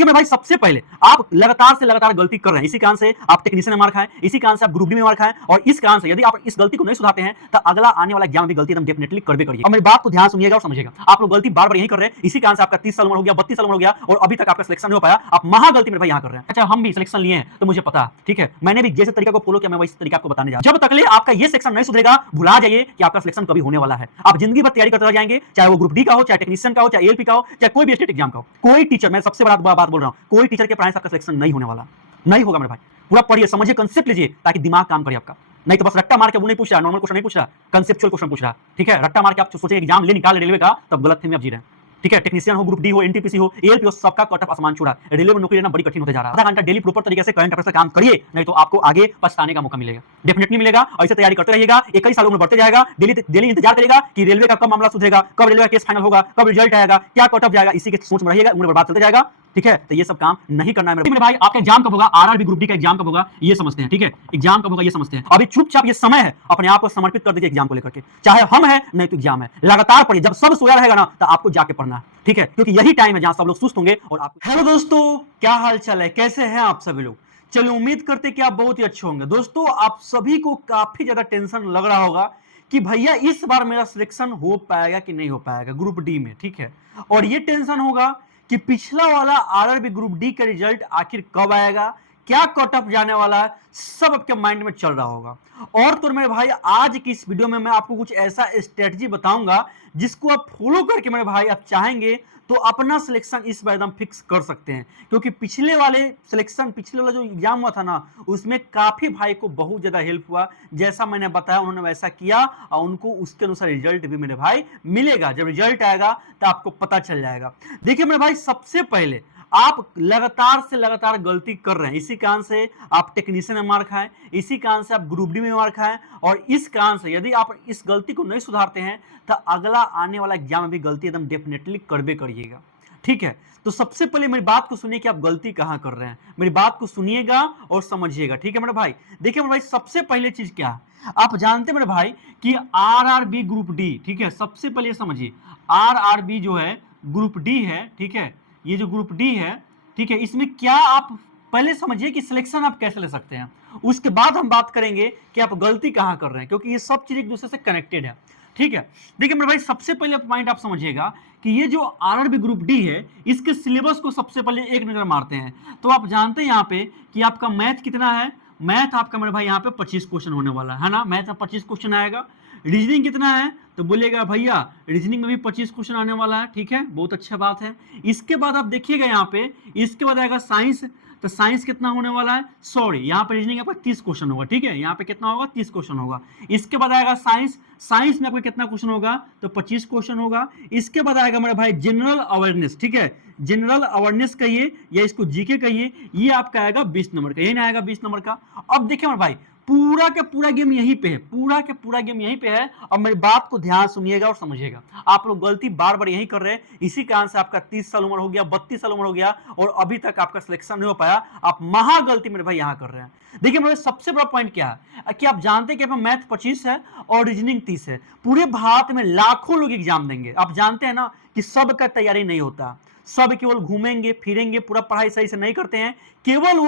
देखिए मेरे भाई, सबसे पहले आप लगातार से लगातार गलती कर रहे हैं, इसी कारण से आप टेक्नीशियन में मार खाए, इसी कारण से आप ग्रुप डी में मार खाए, और इस कारण से यदि आप इस गलती को नहीं सुधारते हैं तो अगला आने वाला एग्जाम में भी गलती एकदम डेफिनेटली करबे करिए। और मेरी बात को ध्यान सुनिएगा और समझिएगा, आप लोग गलती बार बार यही कर रहे हैं, इसी कारण से आपका 30 साल उम्र हो गया, 32 साल उम्र हो गया और अभी तक आपका सिलेक्शन नहीं हो पाया। आप महा गलती मेरे भाई यहाँ कर रहे हैं। अच्छा, हम भी सिलेक्शन लिए हैं तो मुझे पता, ठीक है, मैंने भी जैसे तरीका को फॉलो किया, मैं वही तरीका आपको बताने जा रहा हूं। जब तक ले आपका ये सेक्शन नहीं सुधरेगा, भुला जाइए कि आपका सिलेक्शन कभी होने वाला है। आप जिंदगी भर तैयारी करते रह जाएंगे, चाहे वो ग्रुप डी का हो, चाहे टेक्नीशियन का हो, चाहे एएलपी का हो, चाहे कोई भी स्टेट एग्जाम का हो। कोई टीचर, मैं सबसे बड़ा बात बोल रहा हूं, कोई टीचर के पढ़ाने से आपका सिलेक्शन नहीं होने वाला, नहीं होगा मेरे भाई। पूरा पढ़िए, समझिए, कंसेप्ट लीजिए ताकि दिमाग काम करे आपका। नहीं तो बस रट्टा मार के वो नहीं पूछ रहा, नॉर्मल क्वेश्चन नहीं पूछ रहा, कंसेप्चुअल क्वेश्चन पूछ रहा, ठीक है। रट्टा मार के आप सोचेंगे एग्जाम ले निकाल रेलवे का, तब गलत फहमी आप जी रहे हैं, ठीक है। टेक्नीशियन हो, ग्रुप डी हो, एनटीपीसी हो, एएलपी हो, सबका कट ऑफ आसमान छूड़ा। रेलवे में नौकरी लेना बड़ी कठिन होते जा रहा है। आधा घंटा डेली प्रॉपर तरीके से करंट अफेयर से काम करिए, नहीं तो आपको आगे पछताने का मौका मिलेगा, डेफिनेटली मिलेगा। और ऐसे तैयारी करते रहिएगा, 21 सालों में बढ़ते जाएगा। डेली इंतजार करेगा कि रेलवे का कब मामला सुधरेगा, कब रेलवे का केस फाइनल होगा, कब रिजल्ट आएगा, क्या कट ऑफ जाएगा, इसी के सोच में रहिएगा, उम्र बर्बाद चलते जाएगा, ठीक है। तो ये सब काम नहीं करना है मेरे भाई। आपका एग्जाम कब होगा, आरआरबी ग्रुप डी का एग्जाम कब होगा ये समझते हैं, ठीक है। एग्जाम कब होगा ये समझते हैं। अभी चुपचाप ये समय है, अपने आप को समर्पित कर दीजिए एग्जाम को लेकर के, चाहे हम है नहीं तो एग्जाम है। लगातार पढ़िए, जब सब सोया रहेगा ना तो आपको जाके पढ़ना है, ठीक है, क्योंकि यही टाइम है जहां सब लोग सुस्त होंगे। और आप, हेलो दोस्तों, क्या हाल चाल है, कैसे हैं आप सभी लोग। चलिए, उम्मीद करते हैं कि आप बहुत ही अच्छे होंगे। दोस्तों, आप सभी को काफी ज्यादा टेंशन लग रहा होगा कि भैया इस बार मेरा सिलेक्शन हो पाएगा कि नहीं हो पाएगा ग्रुप डी में, ठीक है। और ये टेंशन होगा कि पिछला वाला आरआरबी ग्रुप डी का रिजल्ट आखिर कब आएगा, क्या कट ऑफ जाने वाला है, सब आपके माइंड में चल रहा होगा। और तो मेरे भाई, आज की इस वीडियो में मैं आपको कुछ ऐसा स्ट्रेटजी बताऊंगा जिसको आप फॉलो करके मेरे भाई आप चाहेंगे तो अपना सिलेक्शन इस बार एकदम फिक्स कर सकते हैं। क्योंकि पिछले वाले जो एग्जाम हुआ था ना, उसमें काफी भाई को बहुत ज्यादा हेल्प हुआ। जैसा मैंने बताया उन्होंने वैसा किया और उनको उसके अनुसार रिजल्ट भी मेरे भाई मिलेगा। जब रिजल्ट आएगा तो आपको पता चल जाएगा। देखिए मेरे भाई, सबसे पहले आप लगातार से लगातार गलती कर रहे हैं, इसी कारण से आप टेक्नीशियन में मार खाएं, इसी कारण से आप ग्रुप डी में मार खाएं, और इस कारण से यदि आप इस गलती को नहीं सुधारते हैं तो अगला आने वाला एग्जाम में भी गलती एकदम डेफिनेटली करबे करिएगा, ठीक है। तो सबसे पहले मेरी बात को सुनिए कि आप गलती कहां कर रहे हैं, मेरी बात को सुनिएगा और समझिएगा, ठीक है मेरे भाई। देखिए मेरे भाई, सबसे पहले चीज क्या है, आप जानते हैं मेरे भाई कि आरआरबी ग्रुप डी, ठीक है, सबसे पहले समझिए आरआरबी जो है ग्रुप डी है, ठीक है, ये जो ग्रुप डी है, ठीक है, इसमें क्या आप पहले समझिए कि सिलेक्शन आप कैसे ले सकते हैं। उसके बाद हम बात करेंगे कि आप गलती कहां कर रहे हैं, क्योंकि ये सब चीज एक दूसरे से कनेक्टेड है, ठीक है। देखिए मेरे भाई, सबसे पहले पॉइंट आप समझिएगा कि ये जो आरआरबी ग्रुप डी है, इसके सिलेबस को सबसे पहले एक नजर मारते हैं। तो आप जानते हैं यहाँ पे कि आपका मैथ कितना है, मैथ आपका मेरे भाई यहाँ पे 25 क्वेश्चन होने वाला है ना, मैथ में 25 क्वेश्चन आएगा। रीजनिंग कितना है तो बोलिएगा भैया रीजनिंग में भी 25 क्वेश्चन आने वाला है, ठीक है, बहुत अच्छा बात है। इसके बाद आप देखिएगा यहाँ पे, इसके बाद आएगा साइंस, तो साइंस कितना होने वाला है, सॉरी यहाँ पे रीजनिंग आपका 30 क्वेश्चन होगा, ठीक है, यहाँ पे कितना होगा 30 क्वेश्चन होगा। इसके बाद आएगा साइंस, साइंस में आपको कितना क्वेश्चन होगा तो 25 क्वेश्चन होगा। इसके बाद आएगा मेरे भाई जनरल अवेयरनेस, ठीक है, जनरल अवेयरनेस कहिए या इसको जीके कहिए, ये आपका आएगा 20 नंबर का, यही ना आएगा 20 नंबर का। अब देखिए मेरे भाई, पूरा का पूरा गेम यहीं पे है, पूरा का पूरा गेम यहीं पे है। और मेरी बात को ध्यान सुनिएगा और समझिएगा, आप लोग गलती बार बार यही कर रहे हैं, इसी कारण से आपका 30 साल उम्र हो गया, 32 साल उम्र हो गया और अभी तक आपका सिलेक्शन नहीं हो पाया। आप महा गलती मेरे भाई यहां कर रहे हैं। देखिए मेरे सबसे बड़ा पॉइंट क्या है कि आप जानते हैं कि मैथ 25 है और रीजनिंग 30 है। पूरे भारत में लाखों लोग एग्जाम देंगे, आप जानते हैं ना कि सबका तैयारी नहीं होता, सब केवल घूमेंगे फिरेंगे, पूरा पढ़ाई सही से नहीं करते हैं, केवल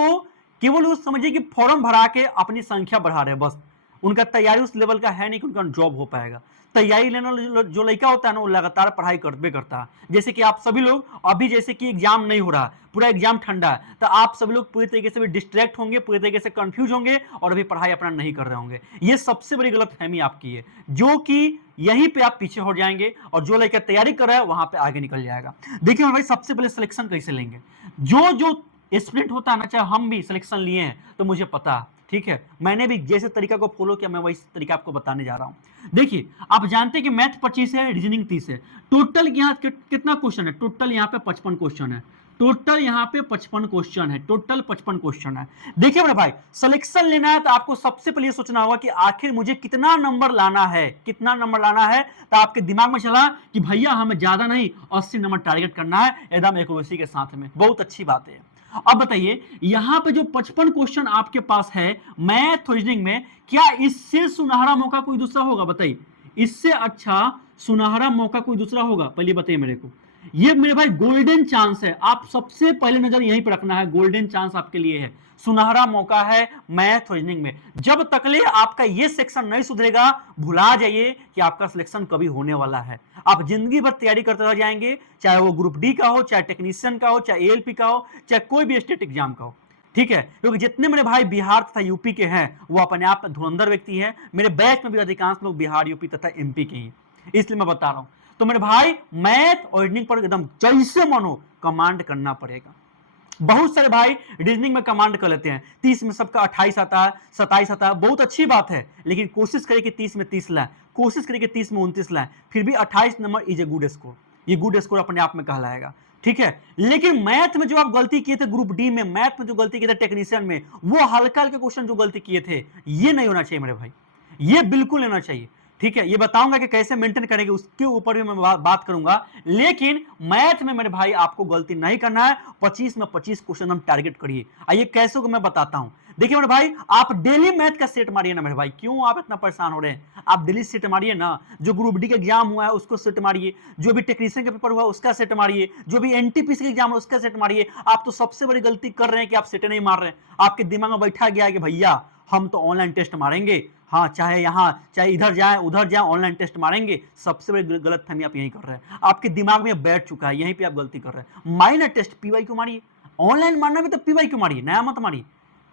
वो समझिए कि फॉर्म भरा के अपनी संख्या बढ़ा रहे हैं बस। उनका तैयारी उस लेवल का है नहीं कि उनका जॉब हो पाएगा। तैयारी लेना जो लड़का होता है ना, वो लगातार पढ़ाई करते करता है। जैसे कि आप सभी लोग अभी, जैसे कि एग्जाम नहीं हो रहा, पूरा एग्जाम ठंडा है, तो आप सभी लोग पूरी तरीके से भी डिस्ट्रैक्ट होंगे, पूरी तरीके से कंफ्यूज होंगे और अभी पढ़ाई अपना नहीं कर रहे होंगे। ये सबसे बड़ी गलतफहमी आपकी है, जो कि यहीं पे आप पीछे हो जाएंगे और जो लड़का तैयारी कर रहा है वहां पे आगे निकल जाएगा। देखिए भाई, सबसे पहले सिलेक्शन कैसे लेंगे, जो स्प्लिट होता है ना, चाहे हम भी सिलेक्शन लिए हैं तो मुझे पता है, ठीक है, मैंने भी जैसे तरीका को फॉलो किया, मैं वही तरीका आपको बताने जा रहा हूं। देखिए आप जानते हैं कि मैथ 25 है, रीजनिंग 30 है, टोटल यहाँ कितना क्वेश्चन है, टोटल यहाँ पे 55 क्वेश्चन है, टोटल यहाँ पे 55 क्वेश्चन है, टोटल 55 क्वेश्चन है। देखिए मेरे भाई, सिलेक्शन लेना है तो आपको सबसे पहले सोचना होगा कि आखिर मुझे कितना नंबर लाना है, कितना नंबर लाना है। तो आपके दिमाग में चला कि भैया हमें ज्यादा नहीं 80 नंबर टारगेट करना है, एकदम एक्यूरेसी के साथ में, बहुत अच्छी बात है। अब बताइए, यहां पे जो 55 क्वेश्चन आपके पास है मैथ रीजनिंग में, क्या इससे सुनहरा मौका कोई दूसरा होगा, बताइए, इससे अच्छा सुनहरा मौका कोई दूसरा होगा, पहले बताइए मेरे को, ये मेरे भाई गोल्डन चांस है, आप सबसे पहले नजर यहीं पर रखना है, गोल्डन चांस आपके लिए है, सुनहरा मौका है मैथ रीजनिंग में। जब तकले आपका ये सेक्शन नहीं सुधरेगा, भुला जाइए कि आपका सिलेक्शन कभी होने वाला है। आप जिंदगी भर तैयारी करते रह जाएंगे, चाहे वो ग्रुप डी का हो, चाहे टेक्नीशियन का हो, चाहे एएलपी का हो, चाहे कोई भी स्टेट एग्जाम का हो। ठीक है, क्योंकि जितने मेरे भाई बिहार तथा यूपी के हैं वो अपने आप में धुरंधर व्यक्ति हैं। मेरे बैच में भी अधिकांश लोग बिहार, यूपी तथा एमपी के हैं, इसलिए मैं बता रहा हूं। तो मेरे भाई मैथ और रीजनिंग पर एकदम जैसे मनो कमांड करना पड़ेगा। बहुत सारे भाई रीजनिंग में कमांड कर लेते हैं, 30 में सबका 28 आता है, 27 आता है, बहुत अच्छी बात है, लेकिन कोशिश करें कि 30 में 30 लाए, कोशिश करें कि 30 में 29 लाए, फिर भी 28 number is a good score. ये गुड स्कोर अपने आप में कहलाएगा। ठीक है, लेकिन मैथ में जो आप गलती किए थे ग्रुप डी में, मैथ में जो गलती किए थे टेक्नीशियन में, वो हल्का हल्का क्वेश्चन जो गलती किए थे, ये नहीं होना चाहिए मेरे भाई, ये बिल्कुल होना चाहिए। ठीक है, ये बताऊंगा कि कैसे मेंटेन करेंगे, उसके ऊपर भी मैं बात करूंगा, लेकिन मैथ में मेरे भाई आपको गलती नहीं करना है। 25 में 25 क्वेश्चन हम टारगेट करिए। आइए कैसे को मैं बताता हूं। देखिए मेरे भाई, आप डेली मैथ का सेट मारिए ना मेरे भाई, क्यों आप इतना परेशान हो रहे हैं? आप डेली सेट मारिए ना, जो ग्रुप डी का एग्जाम हुआ है उसको सेट मारिए, जो भी टेक्नीशियन का पेपर हुआ उसका सेट मारिए, जो भी एनटीपीसी का एग्जाम है उसका सेट मारिए। आप तो सबसे बड़ी गलती कर रहे हैं कि आप सेट नहीं मार रहे हैं। आपके दिमाग में बैठा गया है कि भैया हम तो ऑनलाइन टेस्ट मारेंगे, हाँ चाहे यहाँ चाहे इधर जाए उधर जाए ऑनलाइन टेस्ट मारेंगे। सबसे बड़ी गलत फहमी आप यही कर रहे हैं, आपके दिमाग में बैठ चुका है, यहीं पे आप गलती कर रहे हैं। माइनर टेस्ट पीवाई क्यों मारिए, ऑनलाइन मारना भी तो पीवाई क्यों मारिए, नया मत मारिए।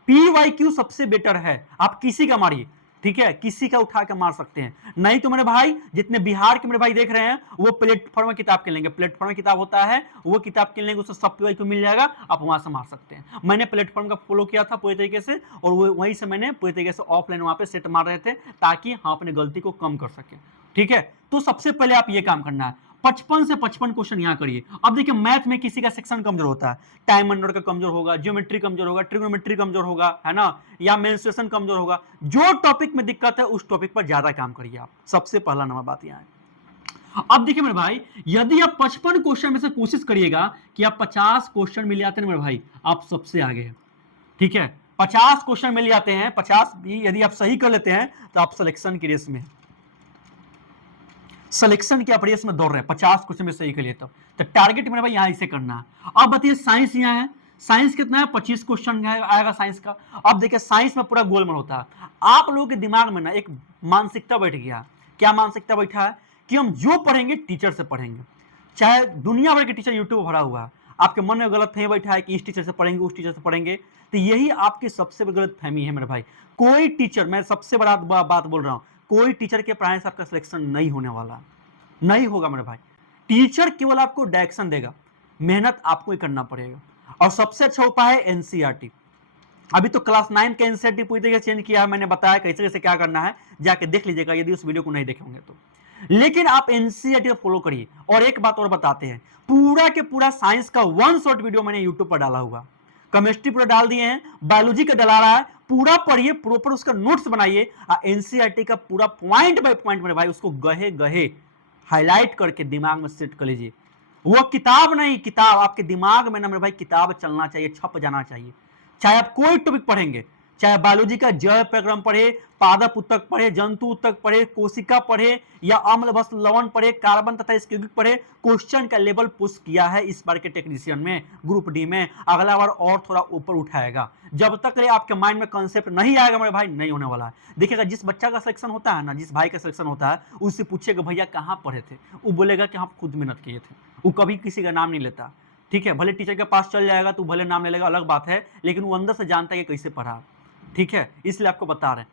पीवाई क्यू सबसे बेटर है, आप किसी का मारिए। ठीक है, किसी का उठा के मार सकते हैं, नहीं तो मेरे भाई जितने बिहार के मेरे भाई देख रहे हैं वो प्लेटफॉर्म किताब किन लेंगे, प्लेटफॉर्म किताब होता है, वो किताब किन लेंगे, उससे सब पीवाई को मिल जाएगा, आप वहां से मार सकते हैं। मैंने प्लेटफॉर्म का फॉलो किया था पूरी तरीके से, और वो वहीं से मैंने पूरी तरीके से ऑफलाइन वहां पे सेट मार रहे थे, ताकि हम अपनी गलती को कम कर सके। ठीक है, तो सबसे पहले आप ये काम करना है, 55 से 55 क्वेश्चन यहां करिए। अब देखिए मैथ में किसी का सेक्शन कमजोर होता है, टाइम मैनेजमेंट का कमजोर होगा, ज्योमेट्री कमजोर होगा, ट्रिग्नोमेट्री कमजोर होगा, है ना, या मेंस्ट्रुएशन कमजोर होगा। जो टॉपिक में दिक्कत है उस टॉपिक पर ज्यादा काम करिए आप, सबसे पहला नंबर बात यहां है। अब देखिए मेरे भाई, यदि आप 55 क्वेश्चन में से कोशिश करिएगा कि आप 50 क्वेश्चन मिल जाते हैं मेरे भाई, आप सबसे आगे हैं। ठीक है, 50 क्वेश्चन मिल जाते हैं, 50 भी यदि आप सही कर लेते हैं तो आप सिलेक्शन की रेस में, सिलेक्शन की रेस में दौड़ रहे हैं। 50 क्वेश्चन में सही कर लिए तो टारगेट मेरे भाई यहां इसे करना है। अब बताइए साइंस यहां है, साइंस कितना है, 25 क्वेश्चन आएगा साइंस का। अब देखिए साइंस में पूरा गोलमाल होता है। आप लोगों के दिमाग में ना एक मानसिकता बैठ गया, क्या मानसिकता बैठा है कि हम जो पढ़ेंगे टीचर से पढ़ेंगे, चाहे दुनिया भर के टीचर यूट्यूब भरा हुआ है, आपके मन में गलत फहमी बैठा है कि इस टीचर से पढ़ेंगे उस टीचर से पढ़ेंगे, तो यही आपकी सबसे बड़ी गलत फहमी है मेरे भाई। कोई टीचर, मैं सबसे बड़ा बात बोल रहा हूं, कोई टीचर के पढ़ाने से आपका सिलेक्शन नहीं होने वाला, नहीं होगा मेरे भाई। टीचर केवल आपको डायरेक्शन देगा, मेहनत आपको ही करना पड़ेगा। और सबसे अच्छा उपाय है एनसीईआरटी। अभी तो क्लास 9 का एनसीईआरटी पूरी तरीके से चेंज किया है, मैंने बताया कैसे कैसे क्या करना है, जाके देख लीजिएगा यदि उस वीडियो को नहीं देखे होंगे तो। लेकिन आप एनसीईआरटी को फॉलो करिए। और एक बात और बताते हैं, पूरा के पूरा साइंस का 1 शॉर्ट वीडियो मैंने यूट्यूब पर डाला हुआ, केमिस्ट्री पूरा डाल दिए हैं, बायोलॉजी का डला रहा है, पूरा पढ़िए, प्रॉपर उसका नोट्स बनाइए। एनसीईआरटी का पूरा पॉइंट बाय पॉइंट मेरे भाई उसको गहे गहे हाईलाइट करके दिमाग में सेट कर लीजिए। वो किताब नहीं, किताब आपके दिमाग में ना मेरे भाई किताब चलना चाहिए, छप जाना चाहिए। चाहे आप कोई टॉपिक पढ़ेंगे, चाहे बायोलॉजी का जैव प्रक्रम पढ़े, पादप उत्तक पढ़े, जंतु उत्तक पढ़े, कोशिका पढ़े, या अम्ल भस्म लवण पढ़े, कार्बन तथा इसके यौगिक पढ़े, क्वेश्चन का लेवल पुश किया है इस बार के टेक्नीशियन में, ग्रुप डी में। अगला बार और थोड़ा ऊपर उठाएगा। जब तक आपके माइंड में कंसेप्ट नहीं आएगा मेरे भाई, नहीं होने वाला है। देखिएगा जिस बच्चा का सिलेक्शन होता है ना, जिस भाई का सिलेक्शन होता है, उससे पूछेगा भैया कहाँ पढ़े थे, वो बोलेगा कि हम खुद मेहनत किए थे। वो कभी किसी का नाम नहीं लेता। ठीक है, भले टीचर के पास चल जाएगा तो भले नाम ले लेगा, अलग बात है, लेकिन वो अंदर से जानता है कि कैसे पढ़ा। ठीक है, इसलिए आपको बता रहे हैं।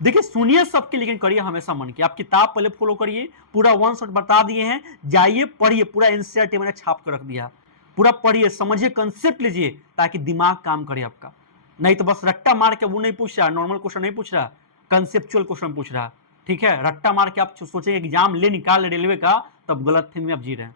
देखिए सुनिए सबके, लेकिन करिए हमेशा मन की। आप किताब पहले फॉलो करिए, पूरा 1 शॉट बता दिए हैं, जाइए पढ़िए, पूरा एनसीईआरटी मैंने छाप कर रख दिया, पूरा पढ़िए, समझिए, कंसेप्ट लीजिए, ताकि दिमाग काम करे आपका। नहीं तो बस रट्टा मार के वो नहीं पूछ रहा, नॉर्मल क्वेश्चन नहीं पूछ रहा, कंसेप्चुअल क्वेश्चन पूछ रहा। ठीक है, रट्टा मार के आप सोचेंगे एग्जाम ले निकाल रेलवे का, तब गलत फहमी में आप जी रहे हैं।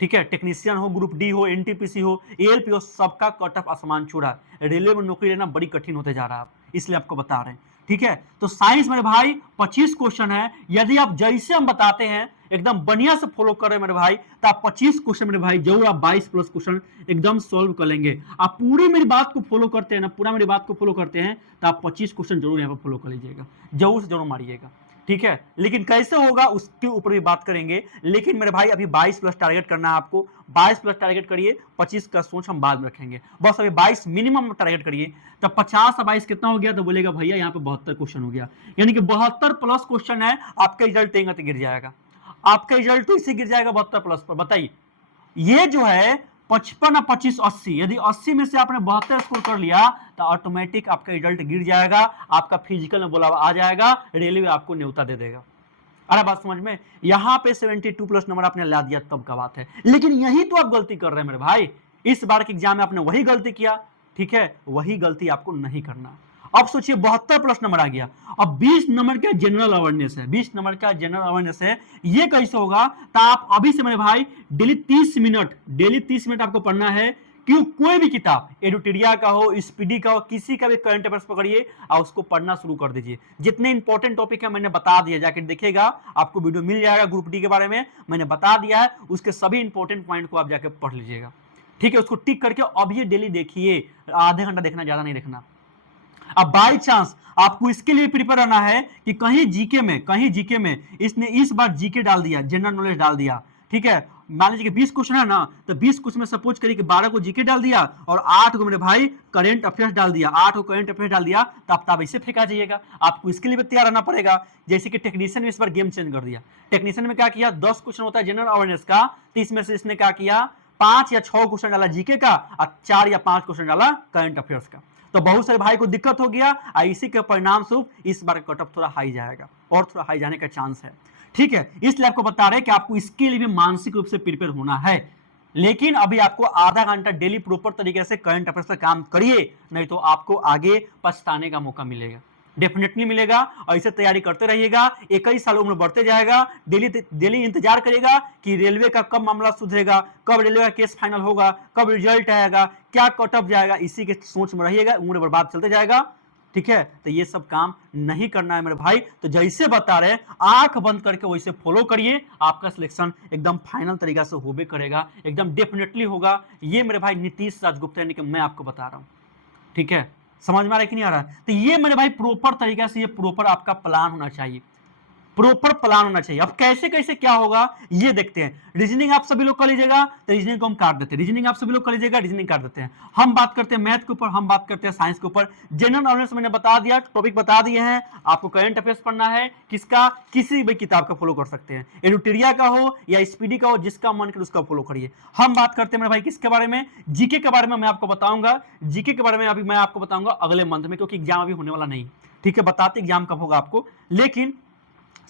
ठीक है, टेक्नीशियन हो, ग्रुप डी हो, एनटीपीसी हो, एएलपी हो, सबका कट ऑफ आसमान छूड़ा। रेलवे में नौकरी लेना बड़ी कठिन होते जा रहा है, इसलिए आपको बता रहे हैं। ठीक है, तो साइंस मेरे भाई 25 क्वेश्चन है, यदि आप जैसे हम बताते हैं एकदम बढ़िया से फॉलो कर रहे हैं मेरे भाई, तो आप 25 क्वेश्चन मेरे भाई जरूर आप 22 प्लस क्वेश्चन एकदम सॉल्व कर लेंगे। आप पूरी मेरी बात को फॉलो करते हैं ना, पूरा मेरी बात को फॉलो करते हैं, तो आप 25 क्वेश्चन जरूर यहाँ पर फॉलो कर लीजिएगा, जरूर से जरूर मारिएगा। ठीक है, लेकिन कैसे होगा उसके ऊपर भी बात करेंगे। लेकिन मेरे भाई अभी 22 प्लस टारगेट करना है आपको, 22 प्लस टारगेट करिए, 25 का सोच हम बाद में रखेंगे, बस अभी 22 मिनिमम टारगेट करिए। तब 50 और 22 कितना हो गया, तो बोलेगा भैया यहाँ पे 72 क्वेश्चन हो गया, यानी कि 72 प्लस क्वेश्चन है, आपका रिजल्ट तेंगा तो गिर जाएगा, आपका रिजल्ट तो इसी गिर जाएगा 72 प्लस पर। बताइए, ये जो है 55 और 25 80, यदि 80 में से आपने 72 स्कोर कर लिया तो ऑटोमेटिक आपका रिजल्ट गिर जाएगा, आपका फिजिकल में बुलावा आ जाएगा, रेलवे आपको न्योता दे देगा। अरे बात समझ में, यहां पे 72 प्लस नंबर आपने ला दिया तब का बात है, लेकिन यही तो आप गलती कर रहे हैं मेरे भाई, इस बार के एग्जाम में आपने वही गलती किया, ठीक है, वही गलती आपको नहीं करना। अब सोचिए 72 प्लस नंबर आ गया, अब 20 नंबर का जनरल अवेयरनेस है, 20 नंबर का जनरल अवेयरनेस है, ये कैसे होगा, तो आप अभी से मेरे भाई डेली 30 मिनट आपको पढ़ना है। क्यों, कोई भी किताब एडुटेरिया का हो, स्पीडी का हो, किसी का भी करंट अफेयर्स पकड़िए और उसको पढ़ना शुरू कर दीजिए। जितने इंपॉर्टेंट टॉपिक है मैंने बता दिया, जाकर देखिएगा, आपको वीडियो मिल जाएगा ग्रुप डी के बारे में, मैंने बता दिया है, उसके सभी इंपॉर्टेंट पॉइंट को आप जाकर पढ़ लीजिएगा, ठीक है, उसको टिक करके अब ये डेली देखिए, आधे घंटा देखना, ज्यादा नहीं देखना। अब बाई चांस आपको इसके लिए प्रिपेयर रहना है कि कहीं जीके में इसने इस बार जीके डाल दिया, जनरल नॉलेज डाल दिया, ठीक है, मान लीजिए कि 20 क्वेश्चन है ना, तो 20 क्वेश्चन में सपोज करिए कि 12 को जीके डाल दिया और 8 को मेरे भाई करंट अफेयर्स डाल दिया, 8 को करंट अफेयर्स डाल दिया, तो आप ऐसे फेंका जाइएगा। आपको इसके लिए भी तैयार रहना पड़ेगा। जैसे कि टेक्नीशियन में इस बार गेम चेंज कर दिया, टेक्नीशियन में क्या किया, 10 क्वेश्चन होता है जनरल अवेयरनेस का, तो इसमें से इसने क्या किया, 5 या 6 क्वेश्चन डाला जीके का और 4 या 5 क्वेश्चन डाला करंट अफेयर्स का। तो बहुत सारे भाई को दिक्कत हो गया, इसी के परिणाम स्वरूप इस बार कट ऑफ थोड़ा हाई जाएगा और थोड़ा हाई जाने का चांस है, ठीक है। इसलिए आपको बता रहे हैं कि आपको इसके लिए भी मानसिक रूप से प्रिपेयर होना है, लेकिन अभी आपको आधा घंटा डेली प्रॉपर तरीके से करंट अफेयर्स पर काम करिए, नहीं तो आपको आगे पछताने का मौका मिलेगा, डेफिनेटली मिलेगा। और इसे तैयारी करते रहिएगा, 21 साल उम्र बढ़ते जाएगा, डेली इंतजार करेगा कि रेलवे का कब मामला सुधरेगा, कब रेलवे का केस फाइनल होगा, कब रिजल्ट आएगा, क्या कट ऑफ जाएगा, इसी के सोच में रहिएगा, उम्र बर्बाद चलते जाएगा, ठीक है। तो ये सब काम नहीं करना है मेरे भाई। तो जैसे बता रहे आंख बंद करके वैसे फॉलो करिए, आपका सिलेक्शन एकदम फाइनल तरीका से होबे करेगा, एकदम डेफिनेटली होगा। ये मेरे भाई नीतीश राजगुप्ता यानी कि मैं आपको बता रहा हूं, ठीक है, समझ में आ रहा है कि नहीं आ रहा है। तो ये मेरे भाई प्रॉपर तरीका से, ये प्रॉपर आपका प्लान होना चाहिए, प्रॉपर प्लान होना चाहिए। अब कैसे कैसे क्या होगा ये देखते हैं। रीजनिंग आप सभी लोग कर लीजिएगा, तो रीजनिंग को हम काट देते हैं, रीजनिंग आप सभी लोग कर लीजिएगा, रीजनिंग काट देते हैं। हम बात करते हैं मैथ के ऊपर, हम बात करते हैं साइंस के ऊपर। जनरल नॉलेज मैंने बता दिया, टॉपिक बता दिए हैं, आपको करंट अफेयर्स पढ़ना है, किसका, किसी भी किताब का फॉलो कर सकते हैं, एडुटेरिया का हो या स्पीडी का हो, जिसका मन करे उसका फॉलो करिए। हम बात करते हैं मेरे भाई किसके बारे में, जीके के बारे में मैं आपको बताऊंगा। जीके के बारे में अभी मैं आपको बताऊंगा अगले मंथ में, क्योंकि एग्जाम अभी होने वाला नहीं, ठीक है, बताते एग्जाम कब होगा आपको। लेकिन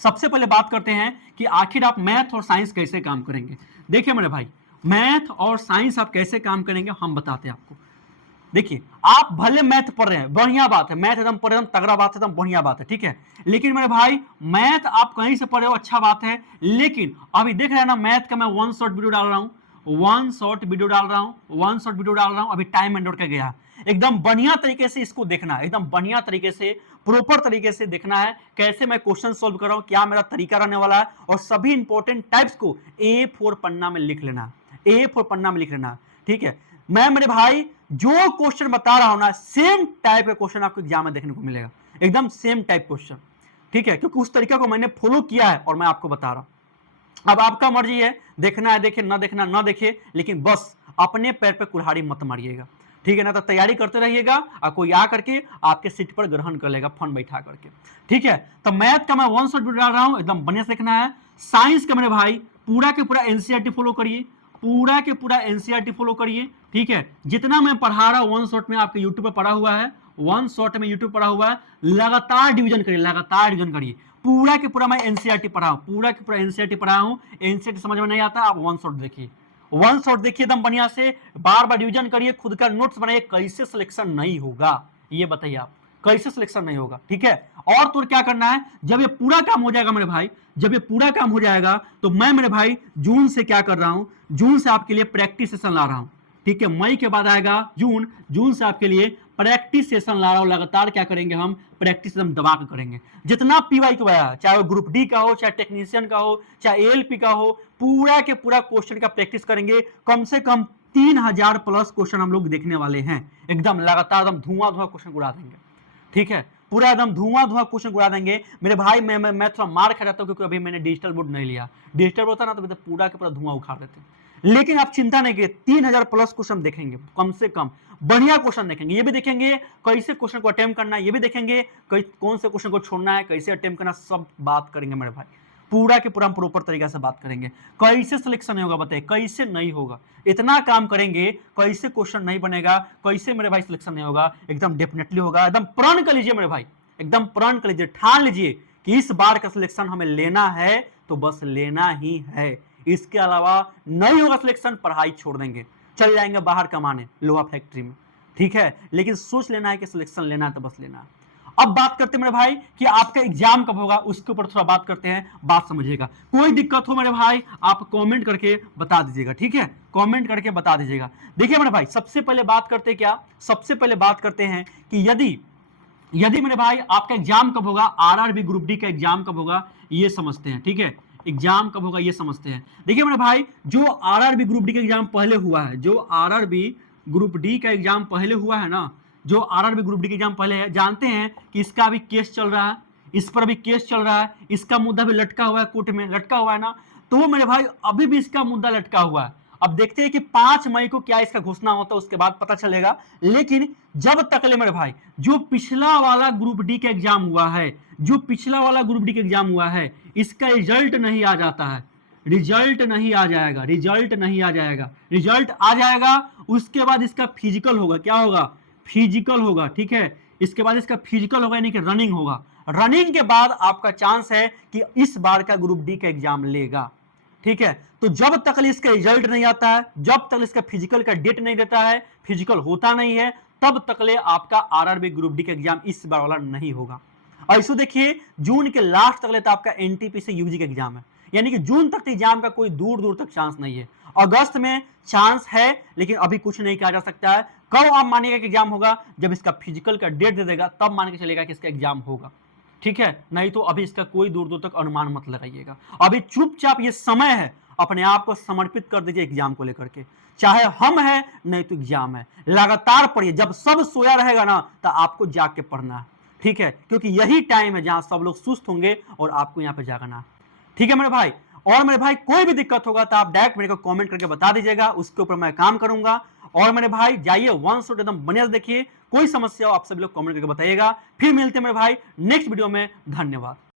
सबसे पहले बात करते हैं कि आखिर आप मैथ और साइंस कैसे काम करेंगे। देखिए मेरे भाई, मैथ और साइंस आप कैसे काम करेंगे हम बताते हैं आपको। देखिए, आप भले मैथ पढ़ रहे हैं, बढ़िया बात है, मैथ एकदम पढ़े, एकदम तगड़ा बात है, एकदम बढ़िया बात है, ठीक है। लेकिन मेरे भाई मैथ आप कहीं से पढ़े हो, अच्छा बात है, लेकिन अभी देख रहे हैं ना, मैथ का मैं वन शॉर्ट वीडियो डाल रहा हूँ, अभी टाइम एंड का गया, एकदम बढ़िया तरीके से इसको देखना है, एकदम बढ़िया तरीके से, प्रॉपर तरीके से देखना है कैसे मैं क्वेश्चन सोल्व कर रहा हूं, क्या मेरा तरीका रहने वाला है, और सभी इंपॉर्टेंट टाइप्स को A4 पन्ना में लिख लेना, A4 पन्ना में लिख लेना, ठीक है। मैं मेरे भाई जो क्वेश्चन बता रहा हूं ना, सेम टाइप का क्वेश्चन आपको एग्जाम में देखने को मिलेगा, एकदम सेम टाइप क्वेश्चन, ठीक है, क्योंकि उस तरीका को मैंने फॉलो किया है और मैं आपको बता रहा हूं। अब आपका मर्जी है, देखना है देखे, ना देखना ना देखे, लेकिन बस अपने पैर पे कुल्हाड़ी मत मारिएगा, ठीक है ना। तो तैयारी करते रहिएगा और कोई आ करके आपके सीट पर ग्रहण कर लेगा, फन बैठा करके, ठीक है। तो मैथ का मैं वन शॉट वीडियो डाल रहा हूं, एकदम बढ़िया से देखना है। साइंस का मेरे भाई पूरा के पूरा एनसीईआरटी फॉलो करिए, पूरा के पूरा एनसीईआरटी फॉलो करिए, ठीक है। जितना मैं पढ़ा रहा हूं वन शॉट में आपके यूट्यूब पर पढ़ा हुआ है, वन शॉट में यूट्यूब पढ़ा हुआ है, लगातार डिवीजन करिए, लगातार डिवीजन करिए। पूरा के पूरा मैं एनसीईआरटी पढ़ा हूं, पूरा के पूरा एनसीईआरटी पढ़ा हूं। एनसीईआरटी समझ में नहीं आता, आप वन शॉट देखिए, वन शॉट देखिए एकदम बढ़िया से, बार बार डिवीजन करिए, खुद का नोट्स बनाइए। कैसे सिलेक्शन नहीं होगा ये बताइए आप, कैसे सिलेक्शन नहीं होगा, ठीक है। और तो क्या करना है, जब ये पूरा काम हो जाएगा मेरे भाई, जब ये पूरा काम हो जाएगा तो मैं मेरे भाई जून से क्या कर रहा हूं, जून से आपके लिए प्रैक्टिस सेशन ला रहा हूं, ठीक है। मई के बाद आएगा जून, जून से आपके लिए प्रैक्टिस सेशन ला रहा हूं। लगातार क्या करेंगे हम, प्रैक्टिस एकदम दबा के करेंगे। जितना पीवाई को आया, चाहे वो ग्रुप डी का हो, चाहे टेक्नीशियन का हो, चाहे एएलपी का हो, पूरा के पूरा क्वेश्चन का प्रैक्टिस करेंगे। कम से कम 3000 प्लस क्वेश्चन हम लोग देखने वाले हैं, एकदम लगातार, एकदम धुआं धुआं क्वेश्चन उड़ा देंगे, ठीक है, पूरा एकदम धुआं धुआं क्वेश्चन उड़ा देंगे मेरे भाई। मैं थोड़ा मार खा जाता हूँ क्योंकि अभी मैंने डिजिटल बोर्ड नहीं लिया। डिजिटल बोर्ड था ना तो पूरा के पूरा धुआं उखाड़ देते। लेकिन आप चिंता नहीं कीजिए, 3000 प्लस क्वेश्चन देखेंगे कम से कम, बढ़िया क्वेश्चन देखेंगे। ये भी देखेंगे कैसे क्वेश्चन को अटेम्प्ट करना है, ये भी देखेंगे कौन से क्वेश्चन को छोड़ना है, कैसे अटेम्प्ट करना, सब बात करेंगे मेरे भाई। पूरा के पूरा हम प्रॉपर तरीके से बात करेंगे। कैसे सिलेक्शन नहीं होगा बताइए, कैसे नहीं होगा, इतना काम करेंगे, कैसे क्वेश्चन नहीं बनेगा, कैसे मेरे भाई सिलेक्शन नहीं होगा, एकदम डेफिनेटली होगा। एकदम प्रण कर लीजिए मेरे भाई, एकदम प्रण कर लीजिए, ठान लीजिए कि इस बार का सिलेक्शन हमें लेना है तो बस लेना ही है। इसके अलावा नहीं होगा सिलेक्शन, पढ़ाई छोड़ देंगे, चल जाएंगे बाहर कमाने लोहा फैक्ट्री में, ठीक है। लेकिन सोच लेना है कि सिलेक्शन लेना है तो बस लेना है। अब बात करते हैं मेरे भाई कि आपका एग्जाम कब होगा, उसके ऊपर थोड़ा बात करते हैं, बात समझिएगा। कोई दिक्कत हो मेरे भाई आप कमेंट करके बता दीजिएगा, ठीक है, कमेंट करके बता दीजिएगा। देखिए मेरे भाई सबसे पहले बात करते हैं क्या, सबसे पहले बात करते हैं कि यदि मेरे भाई आपका एग्जाम कब होगा, आरआरबी ग्रुप डी का एग्जाम कब होगा ये समझते हैं, ठीक है। एग्जाम कब होगा ये समझते हैं। देखिए मेरे भाई जो आरआरबी ग्रुप डी का एग्जाम पहले हुआ है, जो आरआरबी ग्रुप डी का एग्जाम पहले हुआ है ना, जो आरआरबी ग्रुप डी का एग्जाम पहले है, जानते हैं कि इसका अभी केस चल रहा है, इस पर भी केस चल रहा है, इसका मुद्दा भी लटका हुआ है, कोर्ट में लटका हुआ है ना। तो मेरे भाई अभी भी इसका मुद्दा लटका हुआ है। अब देखते हैं कि 5 मई को क्या इसका घोषणा होता है, उसके बाद पता चलेगा। लेकिन जब तक ले मेरे भाई जो पिछला वाला ग्रुप डी का एग्जाम हुआ है, जो पिछला वाला ग्रुप डी का एग्जाम हुआ है, इसका रिजल्ट नहीं आ जाता है, रिजल्ट नहीं आ जाएगा, रिजल्ट नहीं आ जाएगा, रिजल्ट आ जाएगा उसके बाद इसका फिजिकल होगा। क्या होगा, फिजिकल होगा, ठीक है। इसके बाद इसका फिजिकल होगा यानी कि रनिंग होगा। रनिंग के बाद आपका चांस है कि इस बार का ग्रुप डी का एग्जाम लेगा, ठीक है। तो जब तक इसका रिजल्ट नहीं आता है, जब तक इसका फिजिकल का डेट नहीं देता है, फिजिकल होता नहीं है, तब तक ले आपका आरआरबी ग्रुप डी का एग्जाम इस बार वाला नहीं होगा। और इसको देखिए जून के लास्ट तक ले तो आपका एनटीपीसी यूजी का एग्जाम है, यानी कि जून तक एग्जाम का कोई दूर दूर तक चांस नहीं है। अगस्त में चांस है लेकिन अभी कुछ नहीं कहा जा सकता है। कब आप मानिएगा कि एग्जाम होगा, जब इसका फिजिकल का डेट दे देगा तब मान के चलेगा कि इसका एग्जाम होगा, ठीक है। नहीं तो अभी इसका कोई दूर दूर तक अनुमान मत लगाइएगा। अभी चुपचाप ये समय है, अपने आप को समर्पित कर दीजिए एग्जाम को लेकर के। चाहे हम है नहीं तो एग्जाम है, लगातार पढ़िए। जब सब सोया रहेगा ना तो आपको जाग के पढ़ना है, ठीक है, क्योंकि यही टाइम है जहां सब लोग सुस्त होंगे और आपको यहाँ पे जागना है, ठीक है मेरे भाई। और मेरे भाई कोई भी दिक्कत होगा तो आप डायरेक्ट मेरे को कमेंट करके बता दीजिएगा, उसके ऊपर मैं काम करूंगा। और मेरे भाई जाइए वन शॉट एकदम बढ़िया से देखिए, कोई समस्या हो आप सभी लोग कमेंट करके बताइएगा। फिर मिलते हैं मेरे भाई नेक्स्ट वीडियो में, धन्यवाद।